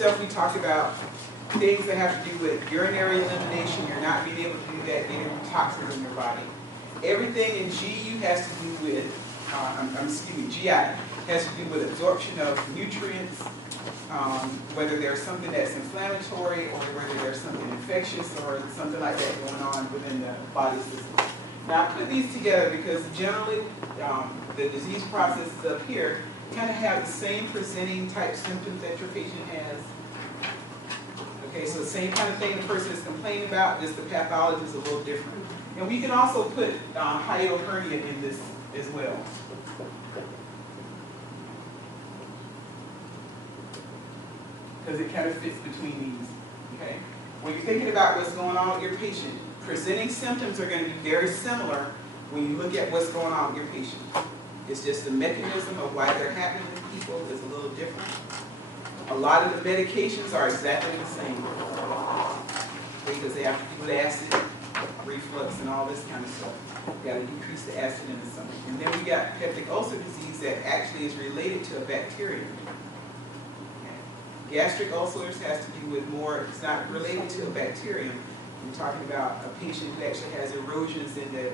stuff we talked about, things that have to do with urinary elimination, you're not being able to do that, getting toxins in your body. Everything in GU has to do with, GI, has to do with absorption of nutrients, whether there's something that's inflammatory or whether there's something infectious or something like that going on within the body system. Now, I put these together because generally the disease processes up here kind of have the same presenting type symptoms that your patient has. Okay, so the same kind of thing the person is complaining about, just the pathology is a little different. And we can also put hiatal hernia in this as well. Because it kind of fits between these. Okay? When you're thinking about what's going on with your patient, presenting symptoms are going to be very similar when you look at what's going on with your patient. It's just the mechanism of why they're happening in people is a little different. A lot of the medications are exactly the same because they have to do with acid, reflux, and all this kind of stuff. You got to decrease the acid in the stomach. And then we got peptic ulcer disease that actually is related to a bacterium. Gastric ulcers has to do with more, it's not related to a bacterium. We're talking about a patient who actually has erosions in the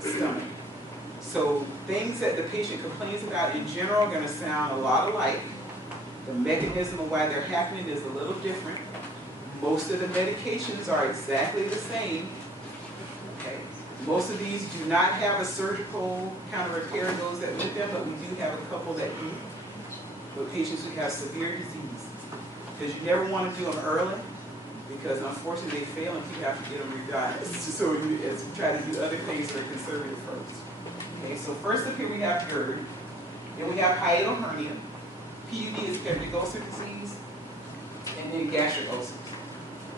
stomach. So things that the patient complains about in general are going to sound a lot alike. The mechanism of why they're happening is a little different. Most of the medications are exactly the same. Okay. Most of these do not have a surgical kind of repair that goes with them, but we do have a couple that do. With patients who have severe disease. Because you never want to do them early, because unfortunately they fail and you have to get them revived. So you try to do other things that are conservative first. Okay, so first up here we have GERD, then we have hiatal hernia, PUD is peptic ulcer disease, and then gastric ulcers.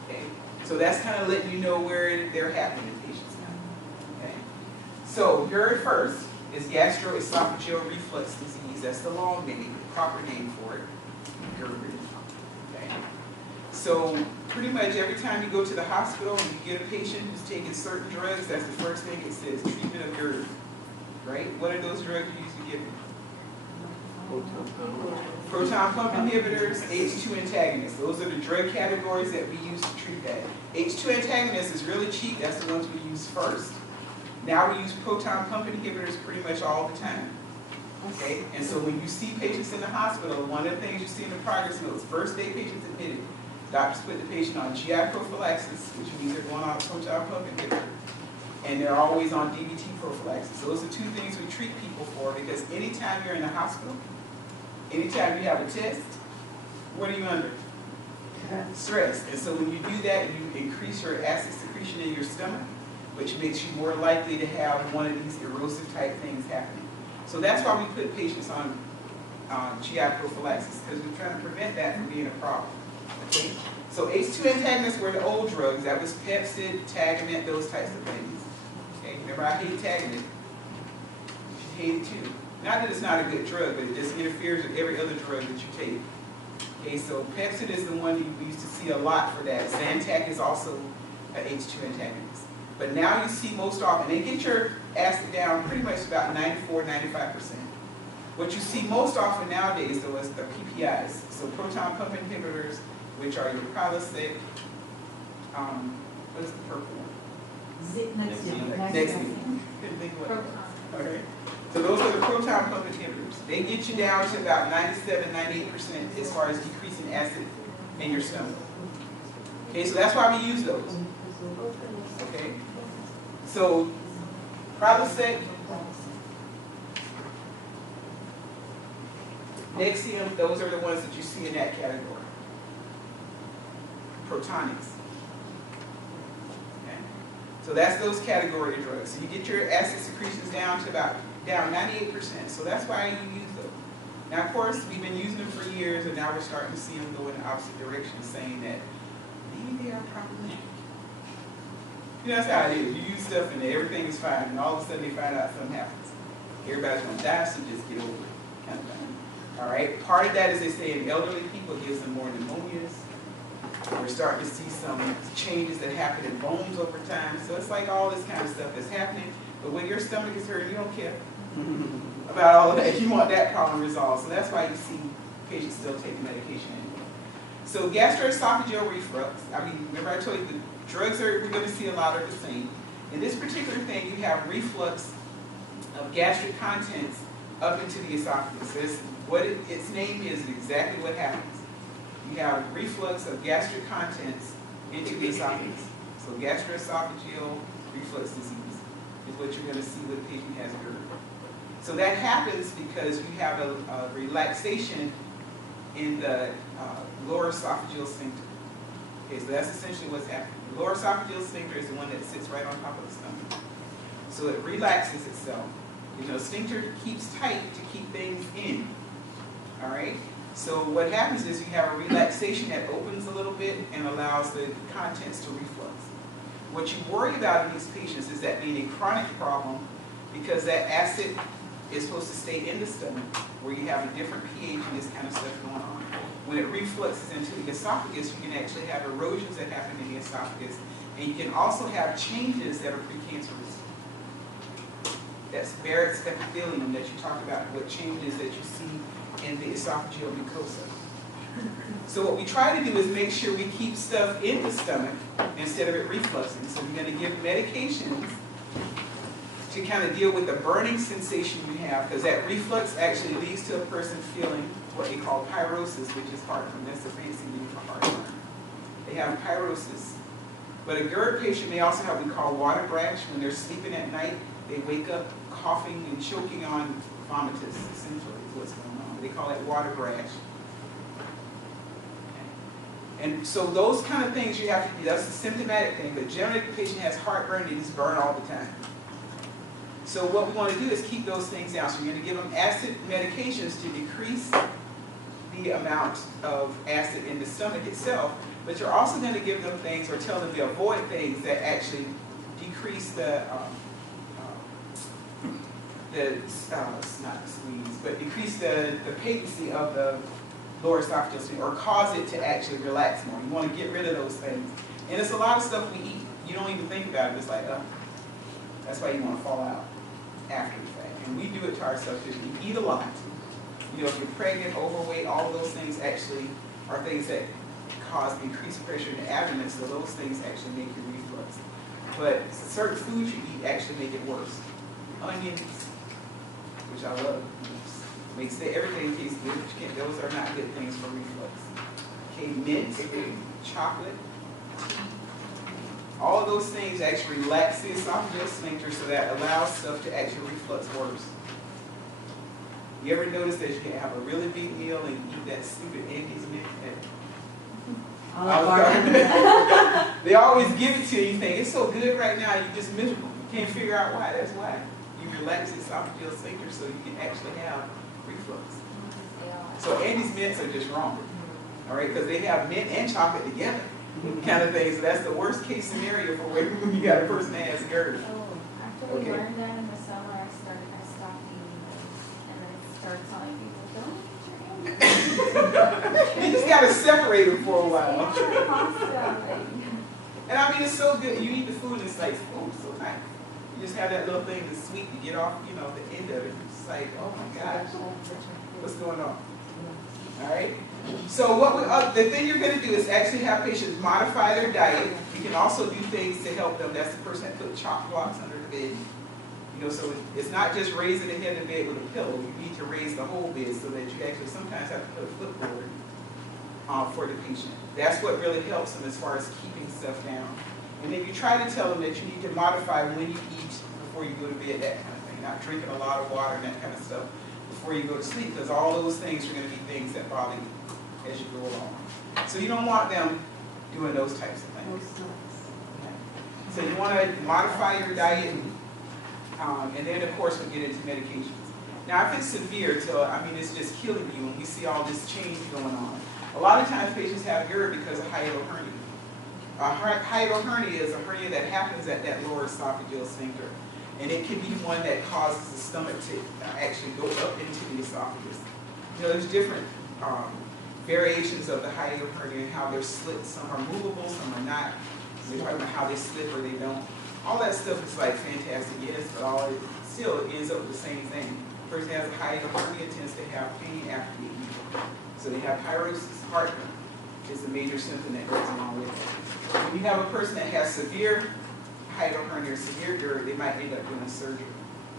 Okay, so that's kind of letting you know where they're happening in patients now. Okay, so GERD first is gastroesophageal reflux disease. That's the long name, the proper name for it, GERD. Okay, so pretty much every time you go to the hospital and you get a patient who's taking certain drugs, that's the first thing it says, treatment of GERD. Right? What are those drugs you usually give? Proton pump inhibitors, H2 antagonists. Those are the drug categories that we use to treat that. H2 antagonists is really cheap. That's the ones we use first. Now we use proton pump inhibitors pretty much all the time. Okay? And so when you see patients in the hospital, one of the things you see in the progress notes, first day patients admitted, doctors put the patient on GI prophylaxis, which means they're going on a proton pump inhibitor. And they're always on DVT prophylaxis. Those are two things we treat people for because anytime you're in the hospital, anytime you have a test, what are you under? Stress. And so when you do that, you increase your acid secretion in your stomach, which makes you more likely to have one of these erosive type things happening. So that's why we put patients on GI prophylaxis, because we're trying to prevent that from being a problem. Okay? So H2 antagonists were the old drugs. That was Pepcid, Tagamet, those types of things. Okay? Remember, I hate Tagamet. You hate it too. Not that it's not a good drug, but it just interferes with every other drug that you take. Okay, so Pepcid is the one we used to see a lot for that. Zantac is also an H2 antagonist. But now you see most often, they get your acid down pretty much about 94, 95%. What you see most often nowadays, though, is the PPIs. So proton pump inhibitors, which are your Prilosec, what is the purple one? Nexium. Okay. So those are the proton pump inhibitors. They get you down to about 97, 98% as far as decreasing acid in your stomach. Okay, so that's why we use those. Okay. So Prilosec, Nexium, those are the ones that you see in that category. Protonics. Okay. So that's those category of drugs. So you get your acid secretions down to about 98%. So that's why you use them. Now, of course, we've been using them for years, and now we're starting to see them go in the opposite direction, saying that maybe they are problematic. You know, that's how it is. You use stuff and everything is fine, and all of a sudden they find out something happens. Everybody's going to die, so just get over it, kind of thing. All right. Part of that is they say in elderly people it gives them more pneumonias. We're starting to see some changes that happen in bones over time. So it's like all this kind of stuff that's happening. But when your stomach is hurting, you don't care about all of that. You want that problem resolved. So that's why you see patients still taking medication anyway. So gastroesophageal reflux, I mean, remember I told you the drugs we're going to see a lot are the same. In this particular thing, you have reflux of gastric contents up into the esophagus. What its name is exactly what happens. You have reflux of gastric contents into the esophagus. So gastroesophageal reflux disease is what you're going to see when the patient has GERD. So that happens because you have a relaxation in the lower esophageal sphincter. Okay, so that's essentially what's happening. The lower esophageal sphincter is the one that sits right on top of the stomach. So it relaxes itself. You know, sphincter keeps tight to keep things in. All right? So what happens is you have a relaxation that opens a little bit and allows the contents to reflux. What you worry about in these patients is that being a chronic problem because that acid is supposed to stay in the stomach where you have a different pH and this kind of stuff going on. When it refluxes into the esophagus, you can actually have erosions that happen in the esophagus, and you can also have changes that are precancerous. That's Barrett's epithelium that you talk about, what changes that you see in the esophageal mucosa. So what we try to do is make sure we keep stuff in the stomach instead of it refluxing. So we're going to give medications to kind of deal with the burning sensation you have, because that reflux actually leads to a person feeling what they call pyrosis, which is heartburn. That's the fancy name for heartburn. They have pyrosis. But a GERD patient may also have what we call water brash. When they're sleeping at night, they wake up coughing and choking on vomitus, essentially, is what's going on. They call that water brash. And so those kind of things you have to do, that's the symptomatic thing, but generally if the patient has heartburn, they just burn all the time. So what we want to do is keep those things down. So we're going to give them acid medications to decrease the amount of acid in the stomach itself, but you're also going to give them things or tell them to avoid things that actually decrease not squeeze, but decrease the patency of the lower esophageal sphincter, or cause it to actually relax more. You want to get rid of those things. And it's a lot of stuff we eat. You don't even think about it. It's like, that's why you want to fall out after the fact. And we do it to ourselves because we eat a lot. You know, if you're pregnant, overweight, all of those things actually are things that cause increased pressure in the abdomen, so those things actually make you reflux. But certain foods you eat actually make it worse. Onions, which I love. Makes everything taste good, but you can't, those are not good things for reflux. Okay, mint, chocolate, all of those things actually relax the esophageal sphincter, so that allows stuff to actually reflux worse. You ever notice that you can have a really big meal and eat that stupid Andy's mint? They always give it to you, you think, it's so good right now, you're just miserable. You can't figure out why, that's why. You relax the esophageal sphincter so you can actually have reflux. So Andy's mints are just wrong, all right, because they have mint and chocolate together, kind of thing. So that's the worst case scenario for when you got a person that has GERD. Oh, after we learned that in the summer, I stopped eating those, and then I started telling people, don't eat your Andy's. You just got to separate them for a while. Pasta. And I mean, it's so good. You eat the food and it's like, oh, it's so nice. You just have that little thing that's sweet to get off, you know, the end of it. It's like, oh my gosh, what's going on? All right. So what the thing you're going to do is actually have patients modify their diet. You can also do things to help them. That's the person that put chalk blocks under the bed. You know, so it's not just raising the head of the bed with a pillow. You need to raise the whole bed so that you actually sometimes have to put a footboard for the patient. That's what really helps them as far as keeping stuff down. And then you try to tell them that you need to modify when you eat before you go to bed, that kind of thing. Not drinking a lot of water and that kind of stuff before you go to sleep, because all those things are going to be things that bother you as you go along. So you don't want them doing those types of things. So you want to modify your diet, and then of course we'll get into medications. Now if it's severe, it's just killing you, and we see all this change going on. A lot of times patients have GERD because of hiatal hernia. Hiatal hernia is a hernia that happens at that lower esophageal sphincter. And it can be one that causes the stomach to actually go up into the esophagus. You know, there's different variations of the hiatal hernia and how they're slit. Some are movable, some are not. We're talking about how they slip or they don't. All that stuff is like fantastic, yes, but still it ends up with the same thing. The person that has a hiatal hernia tends to have pain after they eat. So they have pyrosis, heartburn. is a major symptom that goes along with it. When you have a person that has severe hiatal hernia, severe GERD, they might end up doing surgery.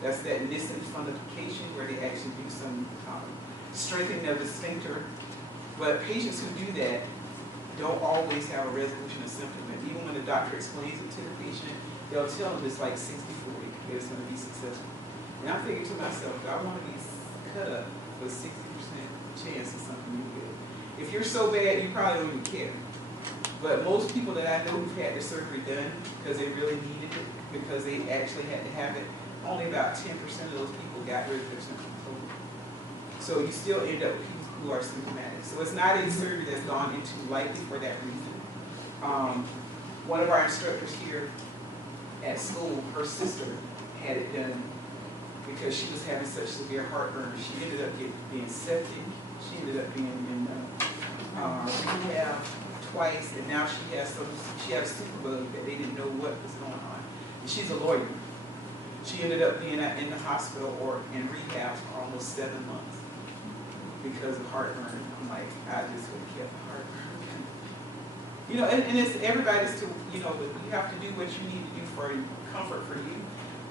That's that Nissen fundoplication where they actually do some strengthening of the sphincter. But patients who do that don't always have a resolution of symptom. And even when the doctor explains it to the patient, they'll tell them it's like 60-40, that it's going to be successful. And I'm thinking to myself, do I want to be cut up for 60% chance of something you good? If you're so bad, you probably don't even care. But most people that I know who've had the surgery done because they really needed it, because they actually had to have it, only about 10% of those people got rid of their symptoms totally. So you still end up with people who are symptomatic. So it's not a surgery that's gone into lightly for that reason. One of our instructors here at school, her sister had it done because she was having such severe heartburn. She ended up being septic. She ended up being in rehab twice, and now she has superbug that they didn't know what was going on. And she's a lawyer. She ended up being in the hospital or in rehab for almost 7 months because of heartburn. I'm like, I just would have kept the heartburn. You know, and it's everybody's to, you know, but you have to do what you need to do for comfort for you.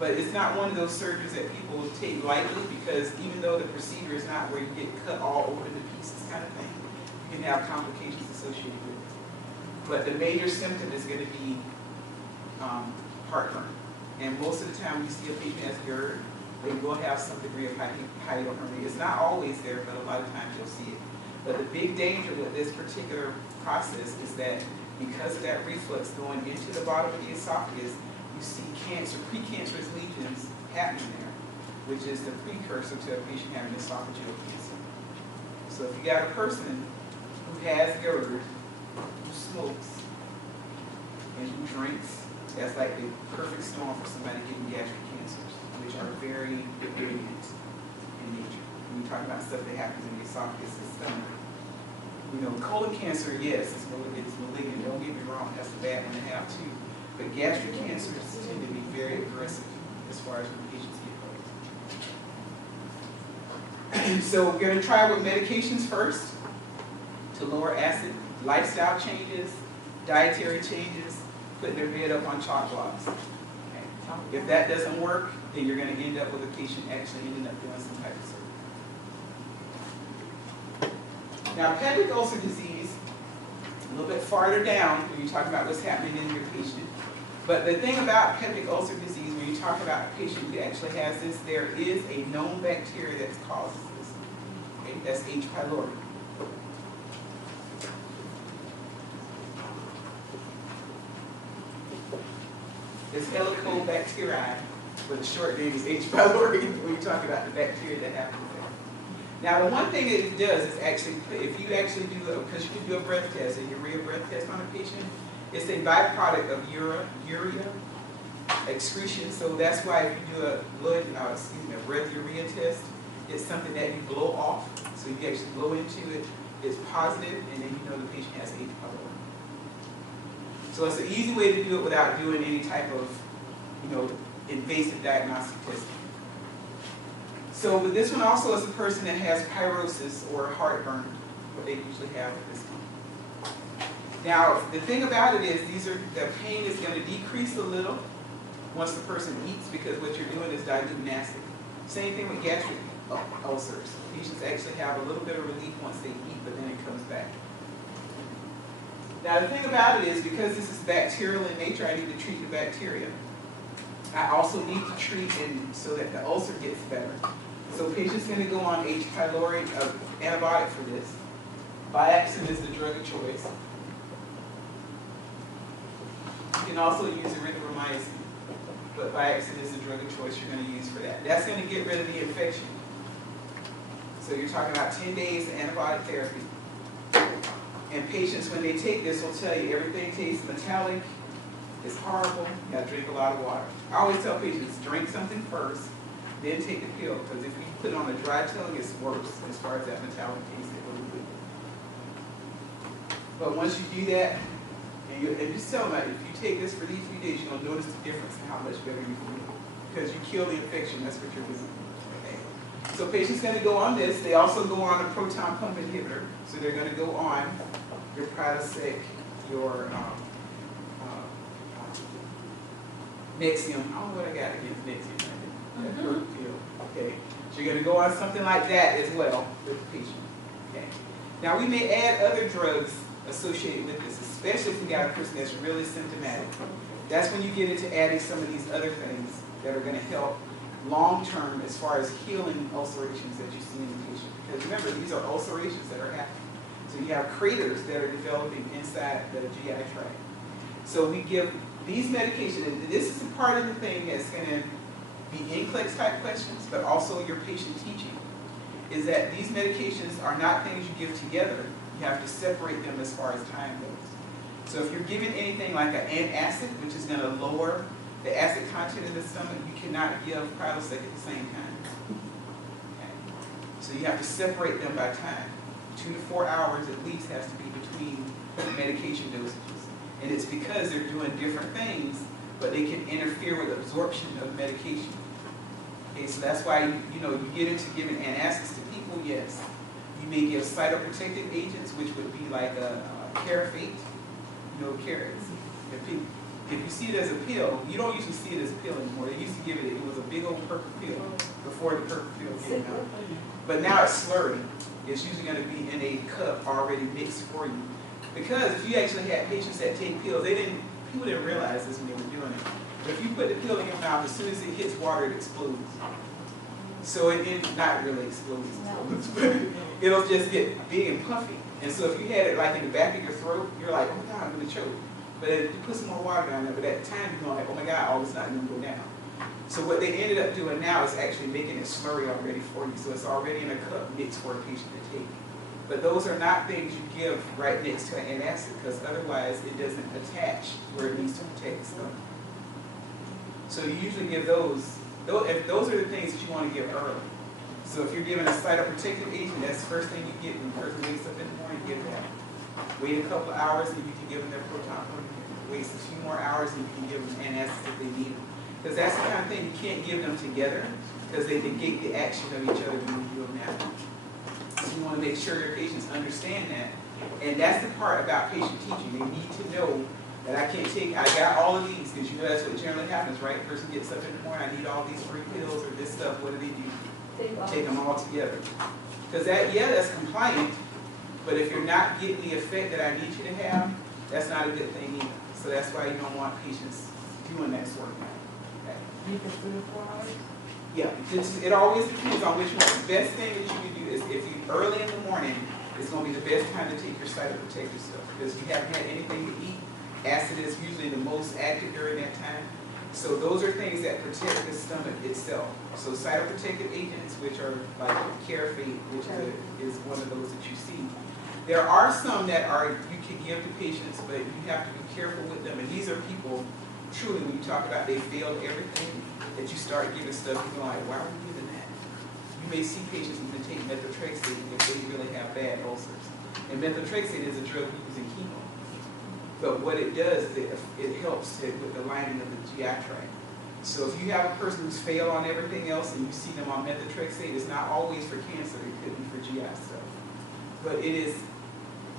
But it's not one of those surgeries that people will take lightly, because even though the procedure is not where you get cut all over into pieces kind of thing, you can have complications associated with it. But the major symptom is going to be heartburn. And most of the time when you see a patient has GERD, they will have some degree of hiatal hernia. It's not always there, but a lot of times you'll see it. But the big danger with this particular process is that because of that reflux going into the bottom of the esophagus, you see cancer, precancerous lesions happening there, which is the precursor to a patient having esophageal cancer. So if you got a person who has GERD, who smokes, and who drinks, that's like the perfect storm for somebody getting gastric cancers, which are very virulent in nature. When you talk about stuff that happens in the esophagus and stomach. You know, colon cancer, yes, it's malignant, don't get me wrong, that's a bad one to have too. But gastric cancers tend to be very aggressive as far as when patients get those. So we're going to try with medications first to lower acid, lifestyle changes, dietary changes, putting their bed up on chalk blocks. Okay. If that doesn't work, then you're going to end up with a patient actually ending up doing some type of surgery. Now, peptic ulcer disease, a little bit farther down when you talk about what's happening in your patient. But the thing about peptic ulcer disease, when you talk about a patient who actually has this, there is a known bacteria that causes this. Okay? That's H. pylori. It's Helicobacteriae, but the short name is H. pylori when you talk about the bacteria that happens there. Now, the one thing that it does is actually, if you actually do, because you can do a breath test, a urea breath test on a patient, it's a byproduct of urea excretion. So that's why if you do a breath urea test, it's something that you blow off. So you actually blow into it, it's positive, and then you know the patient has H. pylori. So it's an easy way to do it without doing any type of, you know, invasive diagnostic testing. So with this one also is a person that has pyrosis or heartburn, what they usually have with this one. Now, the thing about it is the pain is going to decrease a little once the person eats, because what you're doing is diluting acid. Same thing with gastric ulcers. Patients actually have a little bit of relief once they eat, but then it comes back. Now, the thing about it is, because this is bacterial in nature, I need to treat the bacteria. I also need to treat so that the ulcer gets better. So patients going to go on H. pylori, antibiotic for this. Biaxin is the drug of choice. You can also use erythromycin, but Biaxin is the drug of choice you're going to use for that. That's going to get rid of the infection. So you're talking about 10 days of antibiotic therapy. And patients, when they take this, will tell you everything tastes metallic, it's horrible, you got to drink a lot of water. I always tell patients, drink something first, then take the pill, because if you put it on a dry tongue, it's worse as far as that metallic taste. But once you do that, and just tell them that if you take this for these few days, you're going to notice the difference in how much better you feel. Because you kill the infection, that's what you're doing. Okay. So patients going to go on this. They also go on a proton pump inhibitor. So they're going to go on your Prilosec, your Nexium. I don't know what I got against Nexium. That hurt pill. Okay. So you're going to go on something like that as well with the patient. Okay. Now we may add other drugs associated with this, especially if we got a person that's really symptomatic. That's when you get into adding some of these other things that are going to help long term as far as healing ulcerations that you see in the patient. Because remember, these are ulcerations that are happening. So you have craters that are developing inside the GI tract. So we give these medications, and this is a part of the thing that's going to be NCLEX type questions, but also your patient teaching, is that these medications are not things you give together. You have to separate them as far as time goes. So if you're giving anything like an antacid, which is going to lower the acid content in the stomach, you cannot give Prilosec at the same time. Okay. So you have to separate them by time. 2 to 4 hours at least has to be between medication dosages. And it's because they're doing different things, but they can interfere with absorption of medication. Okay, so that's why you get into giving antacids to people, yes. You may give cytoprotective agents, which would be like a Carafate, carrots. If you see it as a pill, you don't usually see it as a pill anymore. They used to give it was a big old purple pill before the purple pill came out. But now it's slurry. It's usually going to be in a cup already mixed for you. Because if you actually had patients that take pills, people didn't realize this when they were doing it. But if you put the pill in your mouth, as soon as it hits water, it explodes. So it not really explodes, but it'll just get big and puffy. And so if you had it like in the back of your throat, you're like, oh my God, I'm going to choke. But if you put some more water down there, but at the time you're going like, oh my God, all this not going to go down. So what they ended up doing now is actually making it slurry already for you. So it's already in a cup mixed for a patient to take. But those are not things you give right next to an antacid, because otherwise it doesn't attach where it needs to protect the stomach. So you usually give those if those are the things that you want to give early. So if you're giving a cytoprotective agent, that's the first thing you get when the person wakes up in the morning, give that. Wait a couple of hours and you can give them their proton pump. Wait a few more hours and you can give them antacids if they need them. Because that's the kind of thing you can't give them together, because they negate the action of each other when you do them now. So you want to make sure your patients understand that. And that's the part about patient teaching. They need to know that I got all of these, because that's what generally happens, right? A person gets up in the morning, I need all these free pills or this stuff. What do? Take them all together. Because that's compliant, but if you're not getting the effect that I need you to have, that's not a good thing either. So that's why you don't want patients doing that sort of thing. Okay. For 3 to 4 hours? Yeah, it always depends on which one. The best thing that you can do is if you early in the morning is going to be the best time to take your cytoprotective stuff, because you haven't had anything to eat. Acid is usually the most active during that time. So those are things that protect the stomach itself. So cytoprotective agents, which are like Carafate, which is one of those that you see. There are some that you can give to patients, but you have to be careful with them. And these are people, truly, when you talk about they failed everything, that you start giving stuff, you're like, why are we giving that? You may see patients even take methotrexate if they really have bad ulcers. And methotrexate is a drug we use in chemo. But what it does is it helps with the lining of the GI tract. So if you have a person who's failed on everything else and you see them on methotrexate, it's not always for cancer, it could be for GI stuff. But it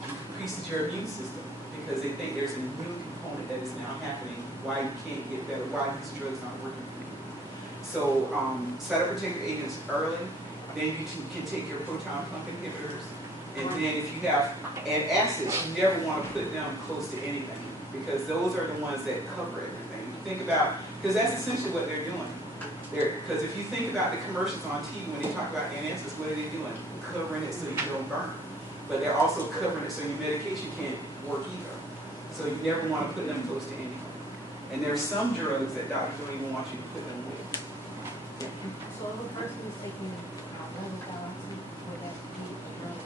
increases your immune system, because they think there's an immune component that is now happening, why you can't get better, why these drugs aren't working for you. So cytoprotective agents early, then you can take your proton pump inhibitors. And then if you have antacids, you never want to put them close to anything, because those are the ones that cover everything. Think about, because that's essentially what they're doing. Because if you think about the commercials on TV when they talk about antacids, what are they doing? Covering it so you don't burn. But they're also covering it so your medication can't work either. So you never want to put them close to anything. And there are some drugs that doctors don't even want you to put them with. So if a person is taking levothyroxine, would that be a drug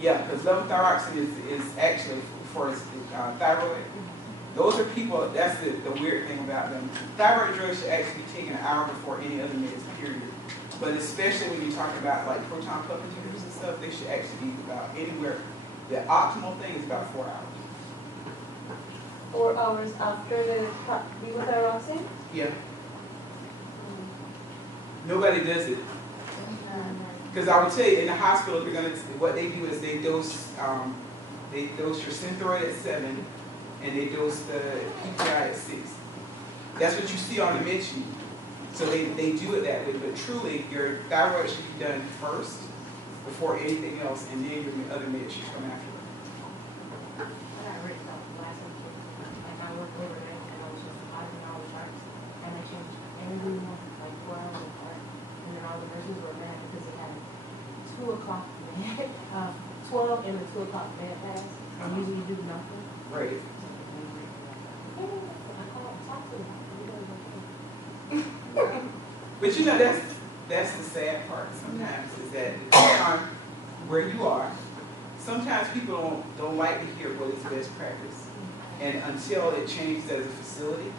Yeah, because levothyroxine is actually for thyroid. Those are people, that's the weird thing about them. Thyroid drugs should actually be taken an hour before any other meds, period. But especially when you talk about like proton pump inhibitors and stuff, they should actually be about anywhere. The optimal thing is about 4 hours. 4 hours after the levothyroxine? Yeah. Nobody does it. Because I would tell you, in the hospital, they're gonna, what they do is they dose your Synthroid at 7, and they dose the PPI at 6. That's what you see on the med sheet. So they do it that way, but truly, your thyroid should be done first, before anything else, and then your other meds should come after. I got ripped off the last one, like I worked overnight and I was just depositing all the charts, and they changed every month, like 4 hours apart, and then all the nurses were mad because they had 2 o'clock med, 12 and the 2 o'clock med pass, and usually do nothing. Right. I called, talk to them, you know, okay. But you know, that's the sad part sometimes, is that depending on where you are, sometimes people don't like to hear what is best practice. And until it changes as a facility,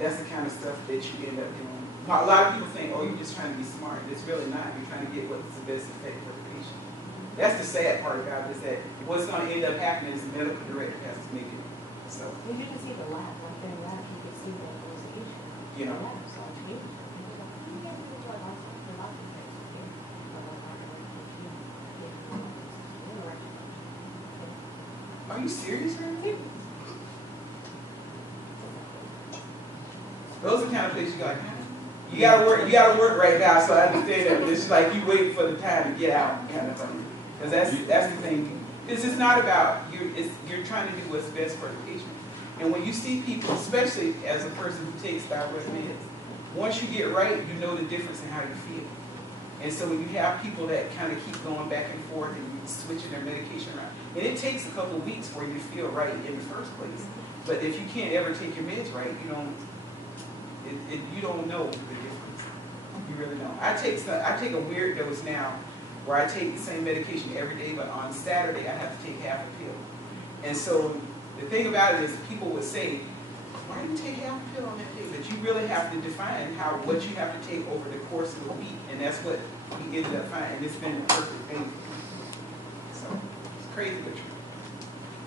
that's the kind of stuff that you end up doing. A lot of people think, oh, you're just trying to be smart. It's really not. You're trying to get what's the best effect for the patient. That's the sad part about it, is that what's going to end up happening is the medical director has to make it. So, Well, you can see the lab, like their lab, you can see that there was an issue. you know. The lab, so it's me. You can't do what I want, the lab is right here. Are you serious, Randy? Those are the kind of things you got. You gotta work right now, so I understand that. It's like you waiting for the time to get out, kind of thing. Because that's the thing. This is not about you're trying to do what's best for the patient. And when you see people, especially as a person who takes thyroid meds, once you get right, you know the difference in how you feel. And so when you have people that kind of keep going back and forth and switching their medication around, and it takes a couple of weeks for you to feel right in the first place. But if you can't ever take your meds right, you don't know the difference. You really don't. I take a weird dose now, where I take the same medication every day, but on Saturday I have to take half a pill. And so the thing about it is, people would say, why do you take half a pill on that day? But you really have to define what you have to take over the course of a week, and that's what we ended up finding. It's been the perfect thing. So it's crazy, but true.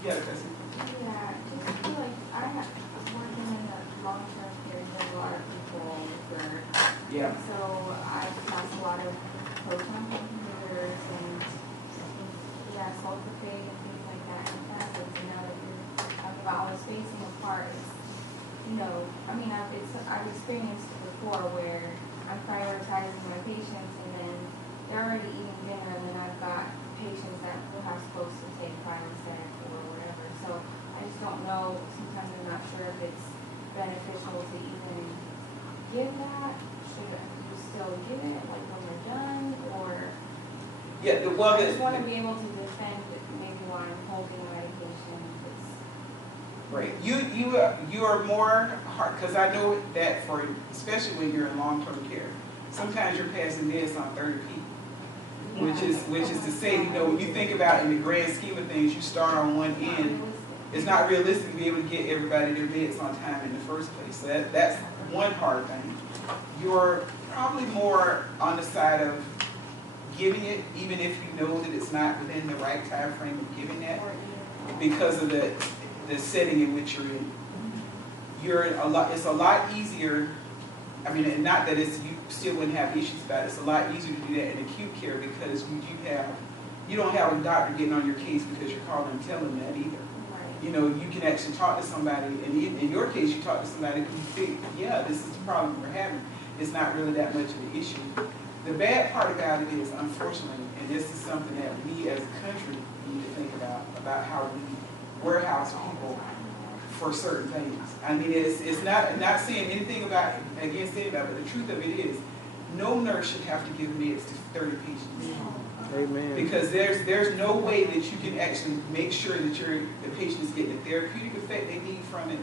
Yeah, that's it. Yeah, just feel like I'm working in the long-term care, there's a lot of people with Yeah. so I pass a lot of proton inhibitors and yeah, sulfate and things like that. And that's what, you know, that you're talking about all the spacing apart. It's, you know, I mean, I've experienced it before where I'm prioritizing my patients and then they're already eating dinner and then I've got patients that perhaps supposed to take Prilosec or whatever. So I just don't know, sometimes I'm not sure if it's beneficial to even give that. Should you still give it like when we're done, or Yeah, I just want to be able to defend maybe while I'm holding the medication. It's, right. You are more hard, because I know that for, especially when you're in long-term care, sometimes you're passing meds on 30 people, which is to say, you know, when you think about in the grand scheme of things, you start on one end. It's not realistic to be able to get everybody their meds on time in the first place. So that's one hard thing. You're probably more on the side of giving it, even if you know that it's not within the right time frame of giving that, because of the setting in which you're in. It's a lot easier. I mean, and not that you still wouldn't have issues about it. It's a lot easier to do that in acute care because you don't have a doctor getting on your case because you're calling and telling that either. You know, you can actually talk to somebody, and in your case, you talk to somebody who think, yeah, this is the problem we're having. It's not really that much of an issue. The bad part about it is, unfortunately, and this is something that we as a country need to think about how we warehouse people for certain things. I mean, it's not saying anything against anybody, but the truth of it is, no nurse should have to give meds to 30 patients. Amen. Because there's no way that you can actually make sure that the patient is getting the therapeutic effect they need from it,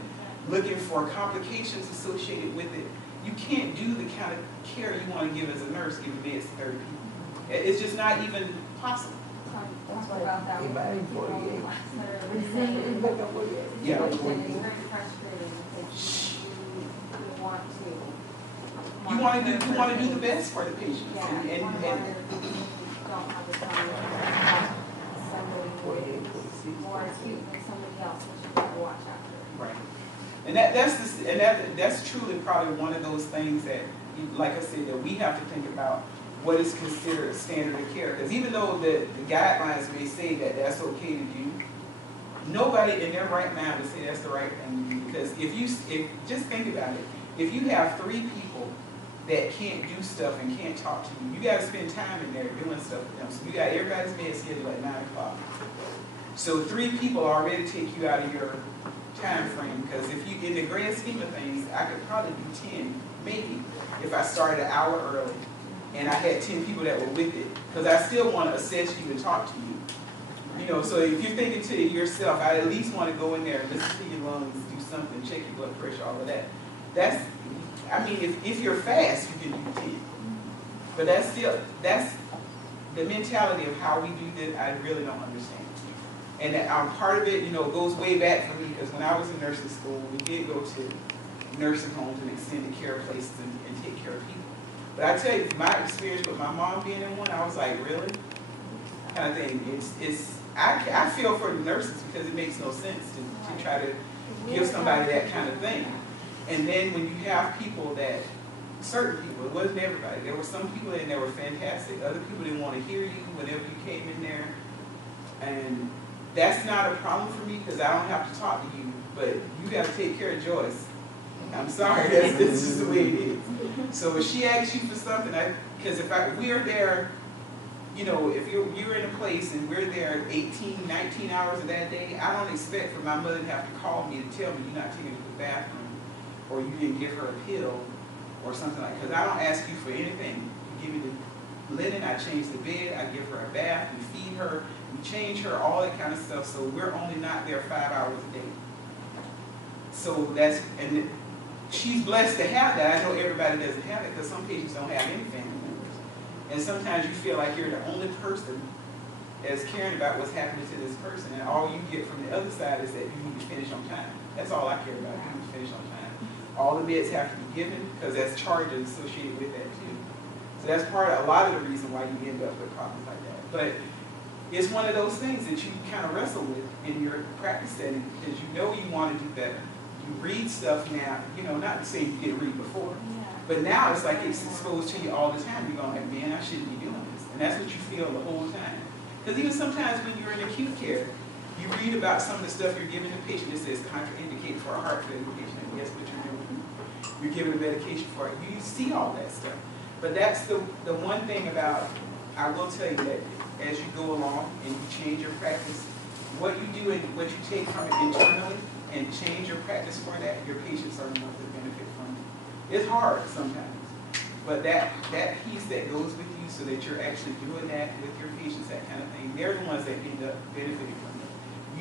looking for complications associated with it. You can't do the kind of care you want to give as a nurse, giving meds to 30 people. It's just not even possible. talk about that with people that are listening. Yeah. It's very frustrating because you want to. You want to do the best for the patients. Yeah, And one wonder if you don't have the time to have somebody who is more acute than somebody else that you have to watch after. right. And that's truly probably one of those things that, like I said, that we have to think about what is considered standard of care. Because even though the guidelines may say that that's okay to do, nobody in their right mind would say that's the right thing to do. Because if just think about it, if you have 3 people that can't do stuff and can't talk to you, you got to spend time in there doing stuff with them. So you got everybody's med scheduled at 9 o'clock. So 3 people already take you out of your time frame, because if you, in the grand scheme of things, I could probably do 10, maybe, if I started an hour early and I had 10 people that were with it, because I still want to assess you and talk to you. You know, so if you're thinking to yourself, I at least want to go in there and listen to your lungs, do something, check your blood pressure, all of that. That's, I mean, if you're fast, you can do 10. But that's the mentality of how we do this, I really don't understand. And part of it, you know, goes way back for me, because when I was in nursing school, we did go to nursing homes and extended care places and take care of people. But I tell you, my experience with my mom being in one, I was like, really? Kind of thing. I feel for the nurses, because it makes no sense to try to give somebody that kind of thing. And then when you have people that, certain people, it wasn't everybody, there were some people in there were fantastic, other people didn't want to hear you whenever you came in there. And that's not a problem for me, because I don't have to talk to you, but you got to take care of Joyce. I'm sorry, this is the way it is. So if she asks you for something, because we're there, you know, if you're in a place and we're there 18, 19 hours of that day, I don't expect for my mother to have to call me to tell me you're not taking her to the bathroom, or you didn't give her a pill, or something like that. Because I don't ask you for anything. You give me the linen, I change the bed, I give her a bath, we feed her, we change her, all that kind of stuff. So we're only not there 5 hours a day. So and she's blessed to have that. I know everybody doesn't have it, because some patients don't have any family members. And sometimes you feel like you're the only person that's caring about what's happening to this person, and all you get from the other side is that you need to finish on time. That's all I care about, you need to finish on time. All the meds have to be given, because that's charges associated with that too. So that's a lot of the reason why you end up with problems like that. But it's one of those things that you kind of wrestle with in your practice setting, because you know you want to do better. You read stuff now, you know, not to say you didn't read before, but now it's like it's exposed to you all the time. You're going like, man, I shouldn't be doing this. And that's what you feel the whole time. Because even sometimes when you're in acute care, you read about some of the stuff you're giving the patient that says contraindicated for a heart failure patient, and guess what you're doing? You're giving a medication for it. You see all that stuff. But that's the one thing about, I will tell you that as you go along and you change your practice, what you do and what you take from it internally and change your practice for that, your patients are the ones that benefit from it. It's hard sometimes, but that piece that goes with you so that you're actually doing that with your patients, that kind of thing, they're the ones that end up benefiting from it.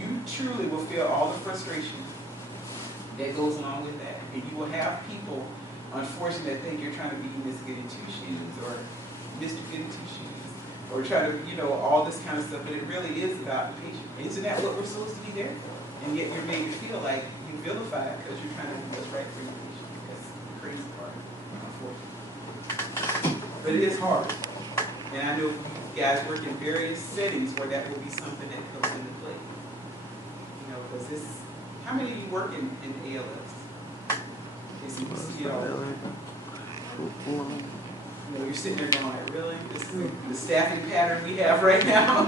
You truly will feel all the frustration that goes along with that. And you will have people, unfortunately, that think you're trying to be Miss Goody Two Shoes or Mr. Goody Two Shoes, or try to, you know, all this kind of stuff, but it really is about the patient. Isn't that what we're supposed to be there for? And yet you're made to feel like you vilified because you're trying to do what's right for your patient. That's the crazy part, unfortunately. But it is hard. And I know you guys work in various settings where that will be something that comes into play. You know, because this, how many of you work in ALS? Okay, so you see it all. You know, you're sitting there going, like, really? This is the staffing pattern we have right now?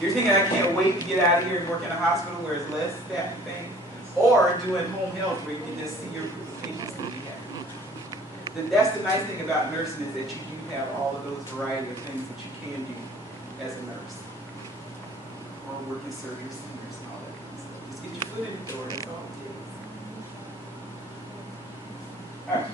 You're thinking, I can't wait to get out of here and work in a hospital where it's less staffing thing, or doing home health where you can just see your group of patients that you have. That's the nice thing about nursing, is that you do have all of those variety of things that you can do as a nurse, or working surgery centers and all that kind of stuff. Just get your foot in the door, that's all it takes. All right.